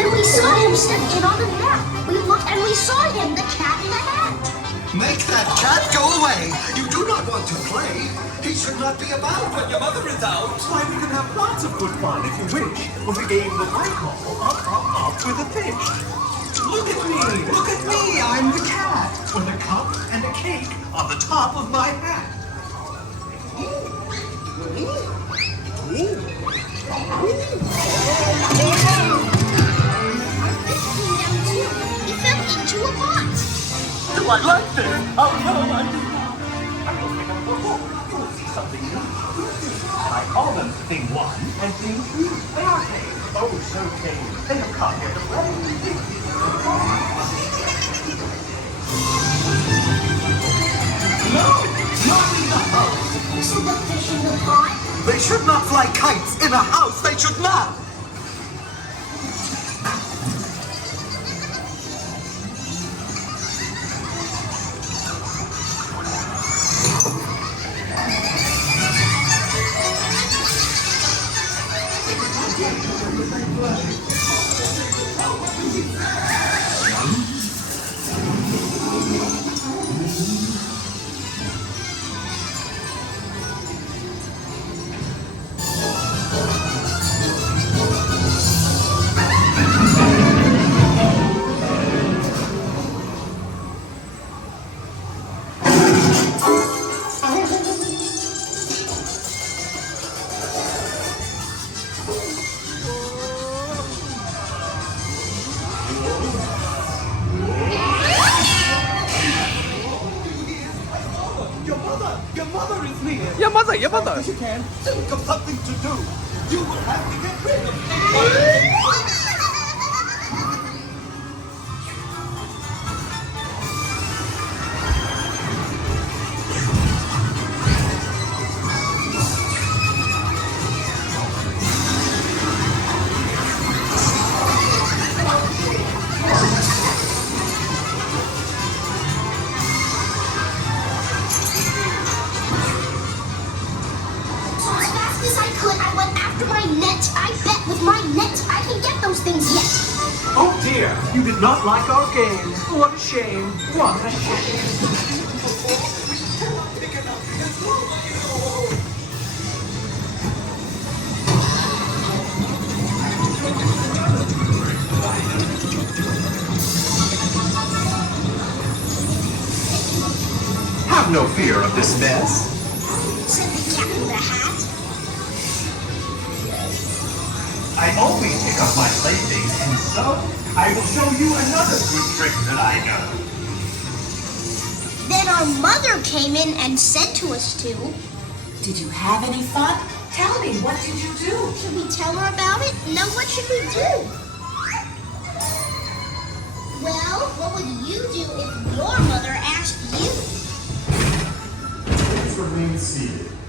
And we saw him step in on the mat. We looked and we saw him, the cat in the hat. Make that cat go away. You do not want to play. He should not be about when your mother is out. Why, we can have lots of good fun if you wish when we game that I call up with a fish. Look at me! Look at me! I'm the cat with a cup and a cake on the top of my hat. He fell into a pot. Do I like this? Oh no, I do not. I will pick up the book. You will see something new. I call them Thing 1 and Thing 2. They are tame. Oh, so tame. They have come here to play. No, not in the house. So the fish in the pot? They should not fly kites in a house. They should not. Your mother! If you can, think of something to do. You will have to get rid of me. Oh dear, you did not like our game. What a shame. What a shame. Have no fear of this mess. Said the cat in the hat. I always pick up my playthings, and so I will show you another good trick that I know. Then our mother came in and said to us to. Did you have any fun? Tell me, what did you do? Should we tell her about it? No, what should we do? Well, what would you do if your mother asked you? Please remain seated.